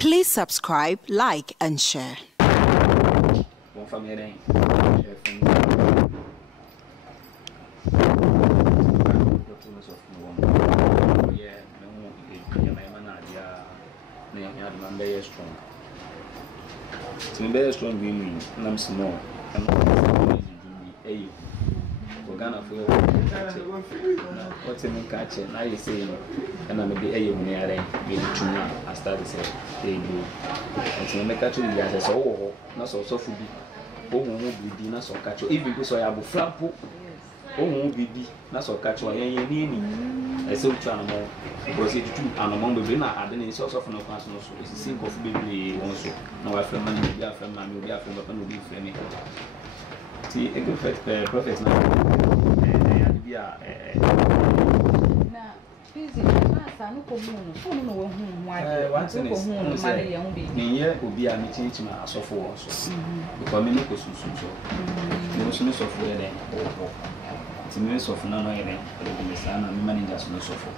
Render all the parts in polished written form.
Please subscribe, like, and share. Ghana for what's in catch now you say and I'm a bit a near I started to say they do and make catch you guys so not so food won't be dinner so catch even because I have a flampo won't be not so catch I so trying more because it's true and among the dinner I didn't source of no personal so it's a sink of baby also no I feel money be a friend man will be a friend of no be friend. See, a good prophet now. Now, busy, I'm not going to once in a year will be a meeting to my software also. Because many persons so. No software then. It's a mess of none and managers no software.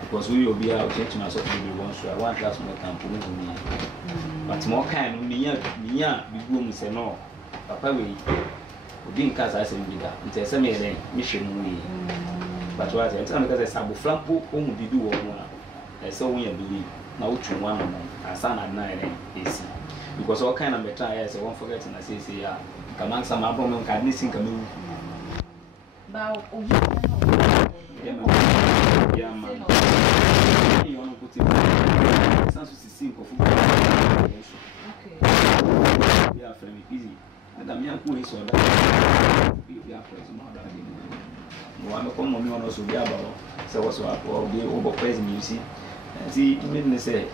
Because we will be out changing our software once. I want us more time to me. But more kind of me, big woman say no. Papa, we didn't cast us in with that. It's a mission we. But what I'm saying because I saw Flampo, whom we do one. I saw we believe. Now, to one of them, I son at 9 AC. Because all kind of better as I won't forget, and I say, come on, some abdomen can listen to me. Now, yeah, man. You want to put it sounds to sink of food. Okay. Yeah, friend, easy. And I'm young police or that. You are present. One come on, one also be about. So, what's up? Or be over present, you see. See, even they say,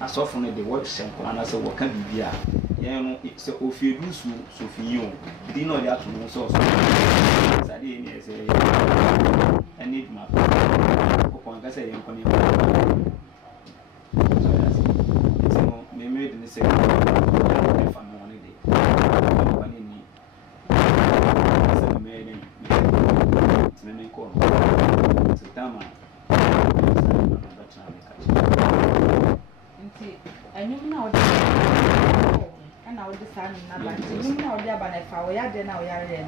I saw from the work sample and I said, what can be there? Yeah, it's a few do so for you. Did not have to know source. I didn't say, I need my upon I say, I'm coming. So, that's it. It's no, maybe in the second, if I'm on a day. One in me. It's a maiden. It's a call. It's a dama. I knew now and I would decide now, but you know, if I were there now,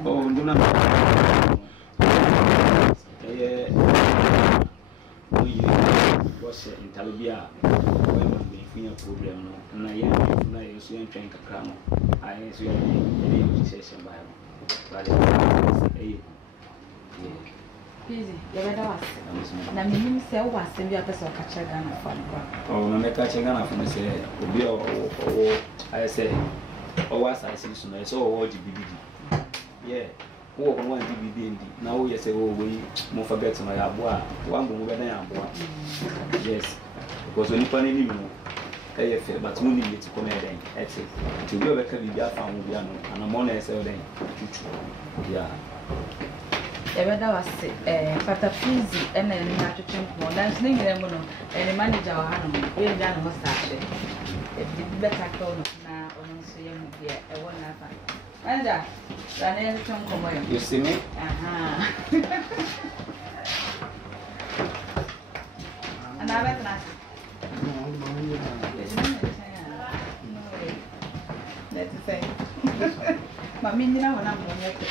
oh, do not. We was in Talibia when we problem. And I am trying to cram. I am session by busy. You better ask. Now, me say, what's the other person catch a gun from? Oh, no, make catch a gun from the say, I say, oh, was I see so I saw all DVD. Yeah, oh, one DVD. Now, you say, oh, we more forget my aboa, one more than aboa. Yes, because when you find any more, but we need to come again. That's it. To go back to the farm, and I'm on a cell then. Yeah. Ever was Pataapa and then not to change more. That's the and the manager or animal. We're done was actually. If the better call now, or so young, I won't have. And that, then come away. You see me? And I bet not. Let's say, Mammy, you know when I'm going to.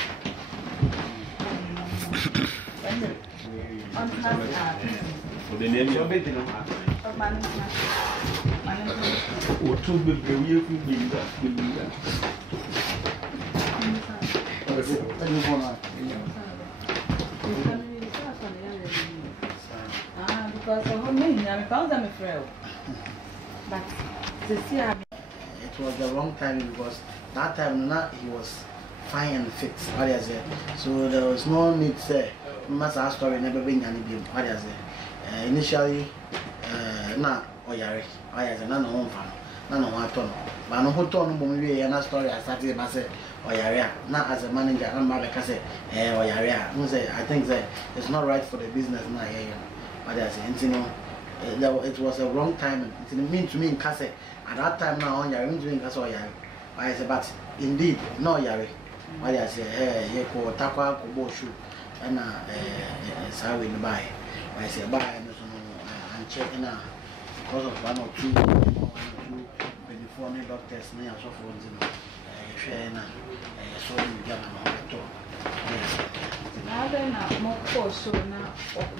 For the name of it, or two will be because of me, I found them a frail. But it was the wrong time because that time he was fine and fit. What is it? So there was no need to say, Master story never been any beam. What is it? Initially, na oyare. I as a none home fan, none of one ton. But no whole ton will be another story. I started by say, oyare. Not as a manager, I'm not like I say, oyare. I think that it's not right for the business now. What is it? It was a wrong time. It mean to me in Kase. At that time now, on your doing Kase oyare. I say, but indeed, no yare. What I say, he called Takwa Koboshu and Sawi buy. I say, buy and check in because of 1 or 2 doctors na ya so for nzino hwe na so you get na to yes na then na more course so na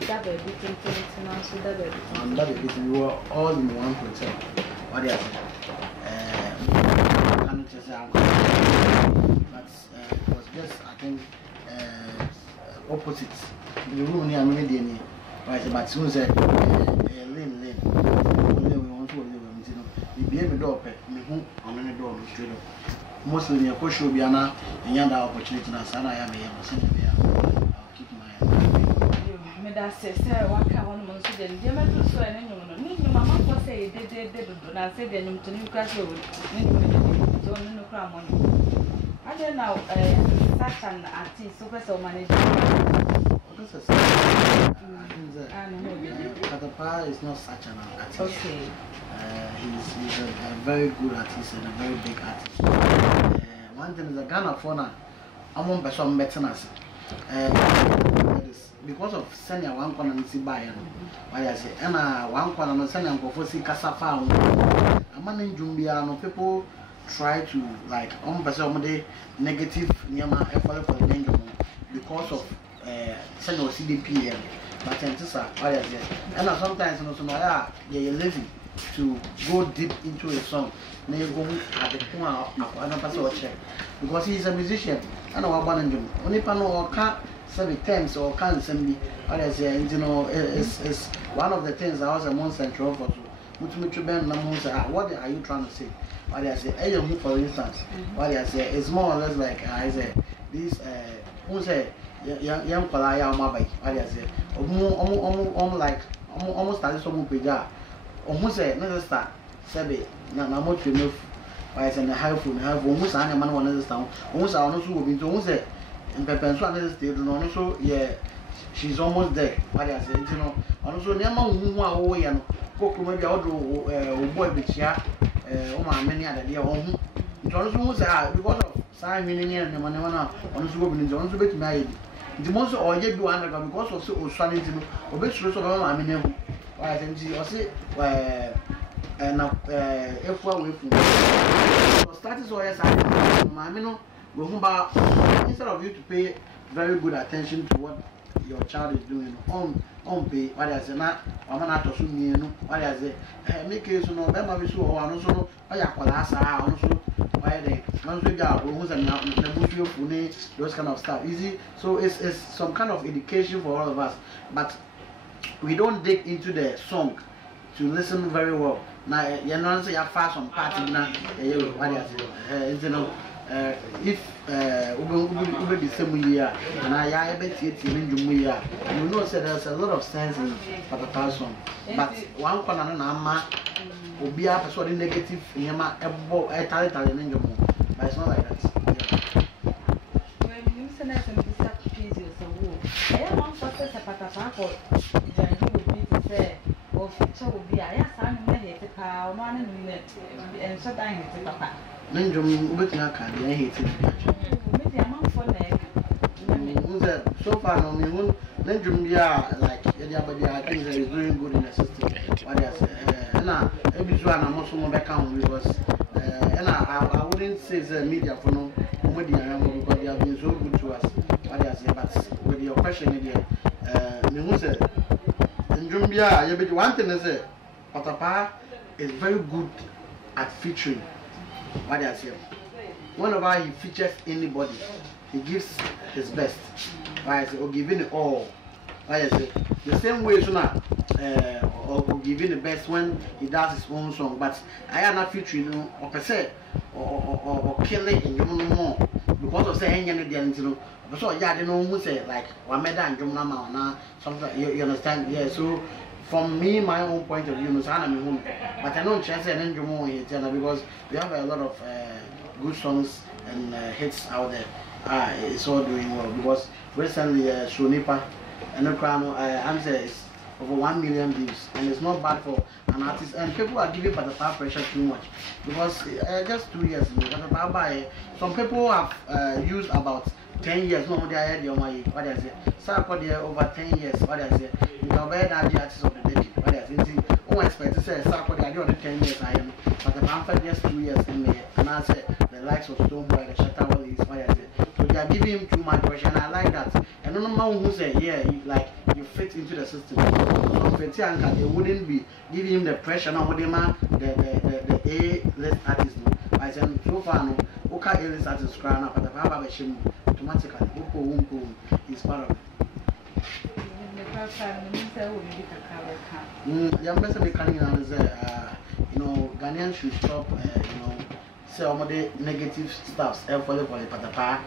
that baby thing na so that baby and that baby we were all in one hotel what do you say can't just say but it was just I think opposite the room near me dey ni right but soon say lane only we want to live you know the baby door pe me hu on any door no straight up mostly near ko show biana enya that opportunity na sana ya me say me I'll keep my me da say waka one month so dem dey me do so ene nyum no ni mama ko say dey do na say dey nyum to ni kra say o ni so ni no kra mo ni I don't know such an artist so person manage Pataapa is not such an artist. Okay. He's a very good artist and a very big artist. One thing is a Ghana phone. I'm on person better as because of sending one corner and see buy. Why I say, and one corner and sending go for see cassava. I'm managing Jumbia. No people try to like negative nyama effort for the because of send or CDPM but why is it and sometimes you know so you're lazy to go deep into a song na you go at the point another person check because he's a musician and our band only pano or can't say terms or can't send me what is it you know is one of the things I was a more central for what are you trying to say? What I say, for instance, what I say is more or less like I say this who say young Palaya Mabai, what I say, like almost started some pija, almost say never start, Sabi, Nanamoto enough. I say the high food, have almost any man one understand, almost I also will be to almost say, and Pepper so another state, and also, yeah, she's almost there, what I say, you know, also near who are away and cook maybe I'll do boy bitch, yeah. Many other dear home. Because of sign meaning and the money on his woman is also bit married. The most or yet do undergo because of so sunny or bit of I mean, I think she was it and if well with status or yes, I mean, instead of you to pay very good attention to what your child is doing on pay what I say not I'm not assuming what I say make it so no them be so or also I also why they once we got who's and those kind of stuff easy so it's some kind of education for all of us but we don't dig into the song to listen very well now you know say you fast some party now what I say you know if over the same year and I bet it in year, you know, say there's a lot of sense in Pataapa song. But one corner nama will be a sort of negative in Yama, a title in your moon. But it's not like that. When you send us and be such pieces of wood, I am one for such a Pataapa would be to say, or future will be a son, a power, one and so dying to Papa. Ninjum looking at candy, I hate it. Maybe a month for neck. So far, no, me won't. Ninjum, yeah, like everybody, I think that is doing good in the system. What I say, and every one I'm also back on because, and I wouldn't say the media for no media because they have been so good to us. What I say, but with your question again, me won't say, Ninjum, yeah, you one thing is that Pataapa is very good at featuring. What I say, whenever he features anybody, he gives his best. Why I say, or giving it all. Why I say, the same way, so now, or giving the best when he does his own song. But I am not featuring, you know, or per se, or killing in you no more because of saying anything, you know. So yeah, they know who say like Wameda and Jumna now something. You understand? Yeah. So. From me, my own point of view, but I don't chance and enjoy it because we have a lot of good songs and hits out there. It's all doing well because recently Shonipa and the crown answer is over 1 million views and it's not bad for an artist and people are giving Pataapa pressure too much because just 2 years ago, some people have used about 10 years, no, they are here, what I say. So over 10 years, what I say. You can buy the artists of the decade, what I say. Who expect to say, Sarko, they are 10 years, I am, but the after just 2 years in there, and I said the likes of Stoneboy, the Shatawell is what I said. So they are giving him too much pressure, and I like that. And no man who say, yeah, you fit into the system. So Fetianka, they wouldn't be giving him the pressure now with the A-list artist. I said, so far, no, okay, A-list artist crying up, but the Papa Shim automatically, is part of it. Yeah, basically, Ghanaians should stop, say all the negative stuffs for the Pataapa,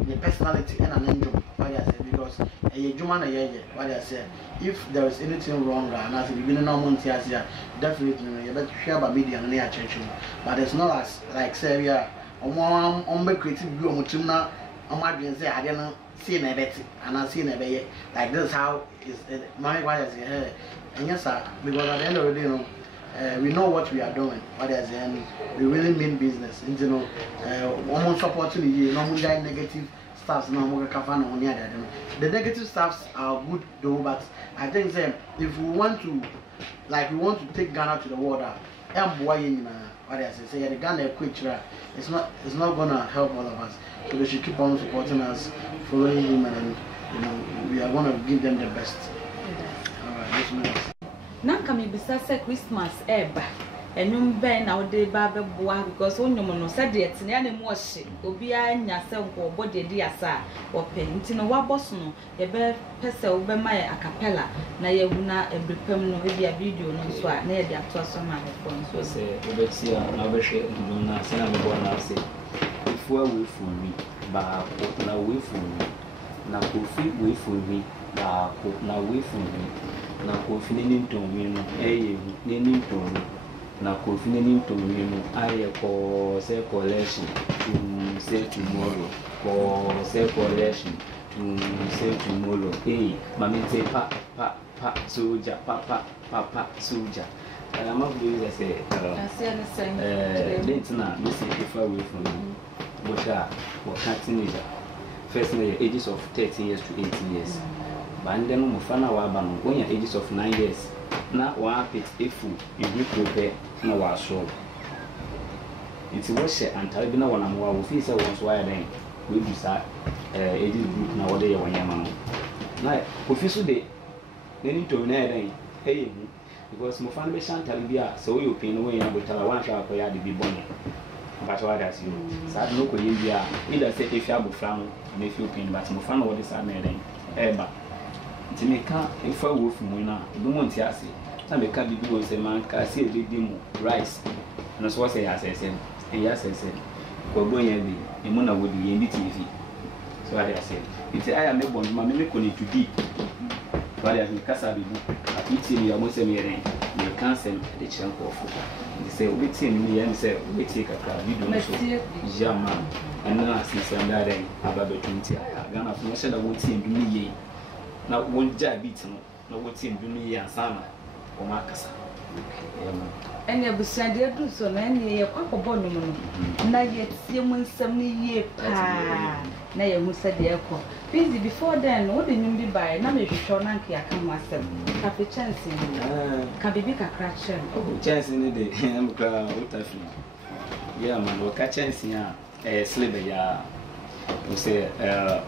the personality and an angel, what I said, because a human, what I said, if there is anything wrong, and as the beginning of Montiasia, definitely, you better share by media and near church, but it's not as like, say, we are on the creative view of Mutumna, on my being say, I didn't see a bit, and I see a bit, like this, how is my wife, and yes, sir, because at the end of the day, we know what we are doing, what is and we really mean business. And almost supporting the negative stuffs. The negative stuffs are good though, but I think if we want to, take Ghana to the water, what I say, the Ghana culture, it's not gonna help all of us. So they should keep on supporting us, following him, and we are gonna give them the best. All right, Nanka me bisa say Christmas eba enum ben na wo de ba beboa because onyom no said de tene ya ne mu ohye obi anya se nko body de asa ope nti no waboso no ye be pese wo be mai acapella na ye huna ebrepam no e bia video no so a na ye de ato so ma he so se obeti a na be hwe ndu na se na me bo na se ifu awe fu mi ba ko na we fu mi na kofi we fu mi ba ko na we fu mi na kofi nenim tonwi no nenim tonwi na kofi nenim tonwi no aye ko say collection to say tomorrow ko say collection to say tomorrow mami say pa soldier pa soldier I'm not going to say late na me say far away from me what teenager first ages of 13 years to 18 years. And then Mufana Waban, when you're ages of 9 years, now one pit if you prepare no our soul. It's worse and tell you no one more with his once why then we decide ages group nowadays when you're man. Now, Professor Day, they need to know hey, because Mufan Beshan Talibia, so you pay away and tell one shall acquire the big bonnet. But what does you? Sad look in India, either say if you have a frown, if you pin, but Mufan what is happening. Timeka if I wolf Mona, do want to say, Tameka did was a man, can see a demo, rice, and as was as I said, yes, I said, for going a Mona would be in the TV. So I said, it's I am a bond, my mimicry to deep. But I have Casabi, I eat in almost a million, you can't send the chunk of food. They say, we me and say, we take a crowd, you don't know, Jama, and now I see some that about the 20. I'm gonna finish the wood team to me. Now, one jab beats no what seemed to me and Sana or Marcus. And you beside the do so many a papa bonum. Now yet, someone 70 years. Now you said the echo. Busy before then, what did you be by? Now you should not come myself. Have a chance in can be big a crash. Oh, chance in the day. I'm glad what I feel. Yeah, man, we'll catch chance here. A sliver, yeah. We say,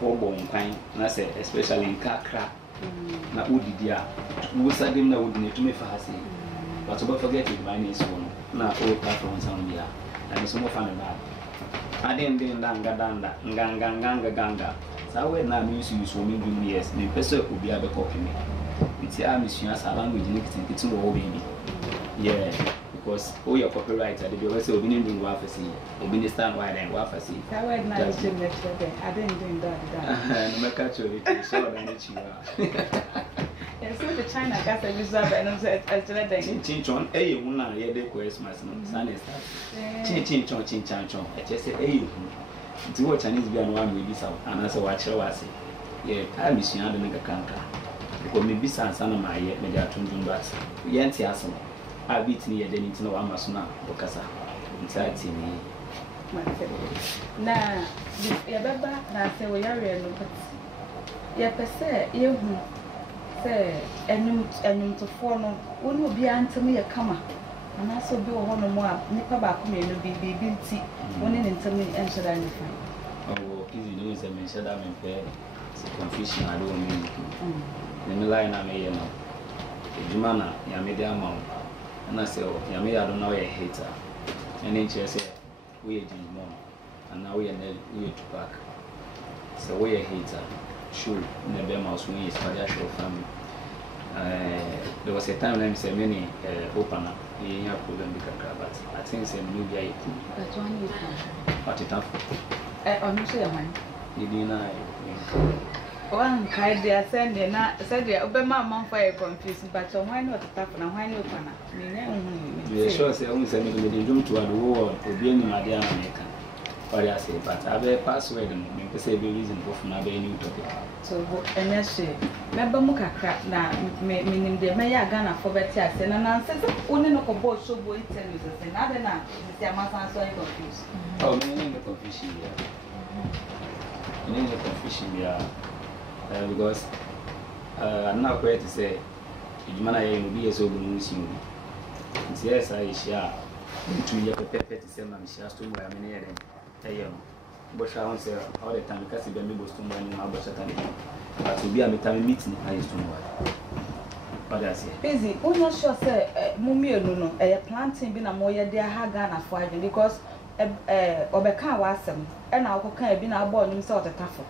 obo pine, and I say, especially in Kakra. Na Udi dear, we said him that would need to me for her. But to forget it by his phone, now all platforms on the and it's more fun about. I didn't ganga. So I will now use you so many years. The person will be able to copy me. It's a mission as a language in it's all baby. Yeah. Because all your copywriter, they will say, "Obìnrin doing what I see, Obìnrin stand wide and what I see." I went now to the next day. I didn't do that. No catch it, so I need you. Yes, the China got a visa, and I'm said, I said, Chinchon, a woman, yeah, they Christmas, Sun is Chinchon. I just said, hey, to what Chinese be on one maybe so, and as a watcher was say, yeah, I miss you, and make a canker. Because maybe son of my yet, maybe I told you, but Yancy Asson. I beat me at any no Amazon, Bocasa, inside me. Now, your baba, I say, we are real. Yes, per se, you say, and to follow, one will be answer me a comma. And also do one more nipa ba ko me no bi nti woni ne ntam ni enso da ni fa oh easy no is a me shada me pe confusion I don't mean me line na me no ejuma na ya me dey ama na say ya me ya do na we hater and then she say we are doing more and now we are to back so we are hater sure na be mouse we is father show family there was a time let me say many open up we have problem because but I think say new guy that one you what it up on say man you deny one kind they send na said they obema man for a confused but why not tap na why no pana me sure say we say me dey jump to the world obi any made am America what I say but I be password no me say be reason for na be new topic so enya she meba mu kakra na me nim de me ya Ghana for beti ase na na say oni no ko bo show bo interview say na de na say amasan so confused oh me no confusion yeah me no confusion yeah because I'm not quite to say you man I be so good you yes I share 2 years perfect to say man share to me I mean but I won't say all the time because be me boss to me na but to be a meeting I used to know what I say busy we not sure say mummy no planting bi na mo ye dey ha Ghana for adwin because obeka wa asem e na akoka bi na agba onum say otetafo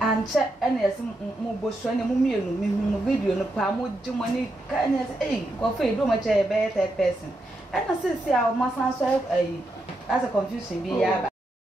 and check NS mo bosu ene mo mienu mi video no pa mo jumani ka NS go fe do ma che be third person and I say a masan so as a confusion bi ya